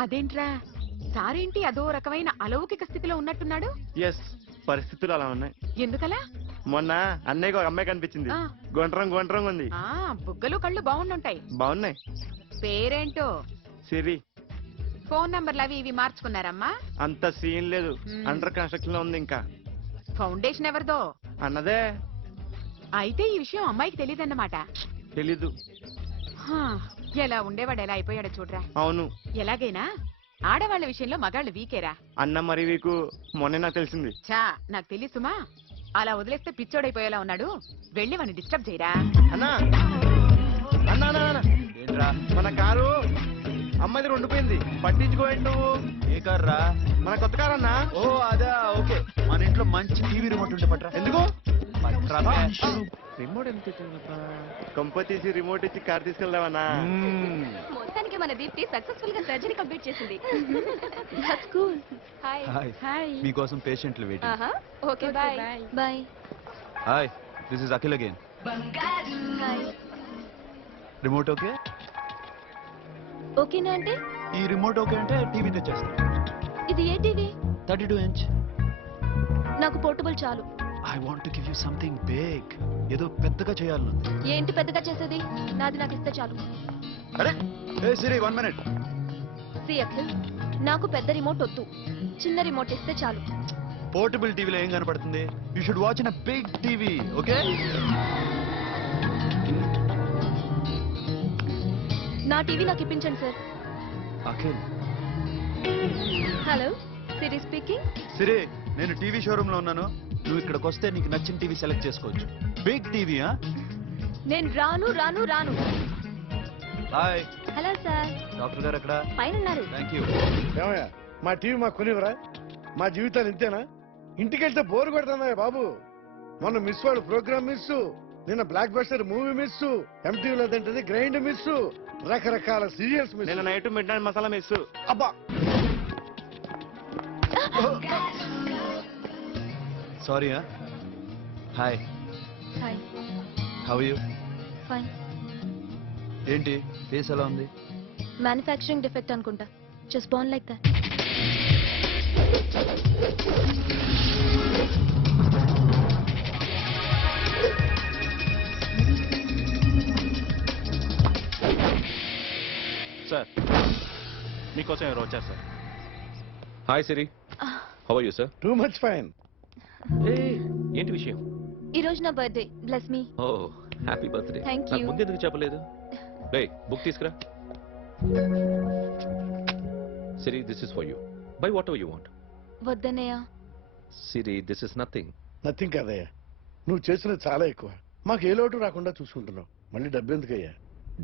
అదేంట్రా సారేంటి అదో రకమైన అలౌకిక స్థితిలో ఉన్నట్టున్నాడు? ఎస్, పరిస్థితులు అలా ఉన్నాయి. ఎందుకలా? మొన్న అన్నయ్యకు ఒక అమ్మాయి కనిపించింది. గుండ్రం గుండ్రం ఉంది. బుగ్గలు కళ్ళు బాగుండుంటాయి. బాగున్నాయి. పేరేంటో? సిరి. ఫోన్ నంబర్లు అవి ఇవి మార్చుకున్నారమ్మా? అంత సీన్ లేదు, అండర్ కన్స్ట్రక్షన్ లో ఉంది. ఇంకా ఫౌండేషన్ ఎవరిదో? అన్నదే. అయితే ఈ విషయం అమ్మాయికి తెలియదన్నమాట. తెలీదు. ఎలా ఉండేవాడు ఎలా అయిపోయాడో చూడరా. అవును. ఎలాగైనా ఆడవాళ్ల విషయంలో మగాళ్ళు వీకేరా. అన్న మరి వీకు మొన్నే నాకు తెలిసింది. చా నాకు తెలుసుమా, అలా వదిలేస్తే పిచ్చోడైపోయేలా ఉన్నాడు. వెళ్ళి వాడిని డిస్టర్బ్ చేయరా. అన్నా అన్నా ఏంట్రా, మన కారు అమ్మాయి దగ్గర ఉండిపోయింది, పట్టించుకోండి నువ్వు. ఏ కారు రా? మన కొత్త కారు అన్నా. ఓ అదా, ఓకే. మన ఇంట్లో మంచి టీవీ రిమోట్ ఉంటే పట్రా. ఎందుకు? రిమోట్ ఎంత కంప తీసి రిమోట్ ఇచ్చి కార్ తీసుకెళ్దామన్నా. మొత్తానికి మన దీప్తి సక్సెస్ఫుల్ గా సర్జరీ కంప్లీట్ చేసింది. హాయ్. మీకోసం పేషెంట్లు waiting. Okay bye. Bye. Hi, this is Akhil again. Remote okay? ఓకేనా అంటే? ఈ రిమోట్ ఓకే అంటే టీవీ తెచ్చేస్తా. ఇది ఏ టీవీ? 32 inch. నాకు పోర్టబుల్ చాలు. I want to give you something big. ఏదో పెద్దగా చేయాలనుంది. ఏంటి పెద్దగా చేసేది? నాది నాకు ఇస్తే చాలు. అరే ఏ సిరి, 1 minute. సి అఖిల్, నాకు పెద్ద రిమోట్ వద్దు, చిన్న రిమోట్ ఇస్తే చాలు. పోర్టబుల్ టీవీలో ఏం కనపడుతుంది? You should watch in a big TV, okay? నా టీవీ నాకు ఇప్పించండి sir. Akhil. Hello, Siri speaking. Siri, నేను టీవీ షోరూమ్ లో ఉన్నాను. నువ్వు ఇక్కడికి వస్తే నీకు నచ్చిన టీవీ సెలెక్ట్ చేసుకోవచ్చు. Big TV. నేను రాను రాను రాను. హాయ్. Hello sir. డాక్టర్ గారు ఎక్కడ? పైన ఉన్నారు. Thank you. ఏమయ్యా, మా టీవీ మాకు కొనివరా? మా జీవితాలు ఇంతేనా? ఇంటికెళ్తే బోరు కొడుతున్నాయా బాబు? మొన్న మిస్ వాడు ప్రోగ్రామ్ మిస్, నిన్న బ్లాక్ బస్టర్ మూవీ మిస్, ఎంటీవీలో తింటది గ్రైండ్ మిస్, రకరకాల సీరియల్స్ మిస్. నిన్న night midnight masala miss. అబ్బా, sorry. Hi. Hi. How you? Fine. ఏంటి ఫేస్ ఎలా ఉంది? మ్యానుఫ్యాక్చరింగ్ డిఫెక్ట్ అనుకుంటా. Just born like that. Sir, మీకోసం ఎవరు వచ్చారు sir? Hi Siri, how are you sir? Too much fine. ఏంటి విషయం? ఈ రోజు నా birthday. Bless me. Oh happy birthday. Thank you. నాకు ముందు ఎందుకు చెప్పలేదు? రే బుక్ తీసుకురా. Siri, this is for you. Buy whatever you want. వద్దనయ్య. Siri, this is nothing. Nothing కాదయ్యా, నువ్వు చేసినది చాలా ఎక్కువ. మాకు ఏ లోటు రాకుండా చూసుకుంటున్నావు. మళ్ళీ డబ్బు ఎందుకయ్యా?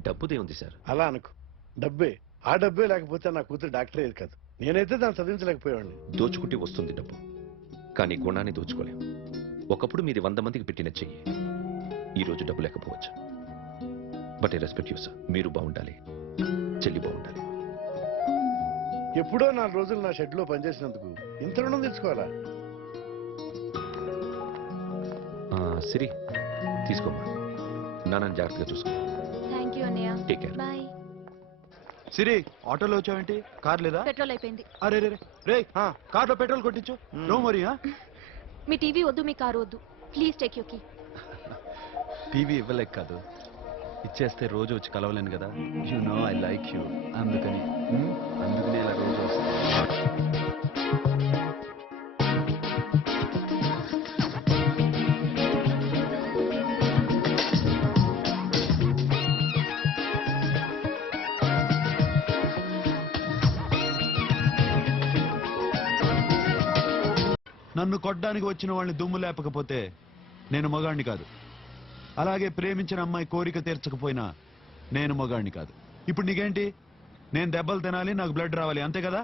డబ్బుదే ఉంది సార్. అలా అనుకో, డబ్బే. ఆ డబ్బే లేకపోతే నా కూతురు డాక్టర్ అయ్యేది కాదు. నేనైతే దాన్ని చదివించలేకపోయాడిని. దోచుకుంటే వస్తుంది డబ్బు, కానీ గుణాన్ని దోచుకోలేం. ఒకప్పుడు మీది 100 మందికి పెట్టిన చెయ్యి, ఈ రోజు డబ్బు లేకపోవచ్చు. But I respect you sir. మీరు బాగుండాలి, చెల్లి బాగుండాలి. ఎప్పుడో 4 రోజులు నా షెడ్ లో పనిచేసినందుకు ఇంత రుణం తెచ్చుకోవాలా? సిరి, తీసుకోమ్మా. నాన్నని జాగ్రత్తగా చూసుకో. థ్యాంక్ యూ అన్నయ్య. Take care. బాయ్. సిరి, ఆటోలో వచ్చావేంటి? కార్ లేదా? పెట్రోల్ అయిపోయింది. అరే రే రే, కార్లో పెట్రోల్ కొట్టించు. నో మరి. మీ టీవీ వద్దు, మీ కారు వద్దు. Please take you key. TV ఇవ్వలేక కాదు, ఇచ్చేస్తే రోజు వచ్చి కలవలేను కదా. You know I like you. అందుకని ఇలా రోజు వస్తాను. నన్ను కొట్టడానికి వచ్చిన వాళ్ళని దుమ్ము లేపకపోతే నేను మగాణ్ణి కాదు. అలాగే ప్రేమించిన అమ్మాయి కోరిక తీర్చకపోయినా నేను మగాణ్ణి కాదు. ఇప్పుడు నీకేంటి? నేను దెబ్బలు తినాలి, నాకు బ్లడ్ రావాలి, అంతే కదా?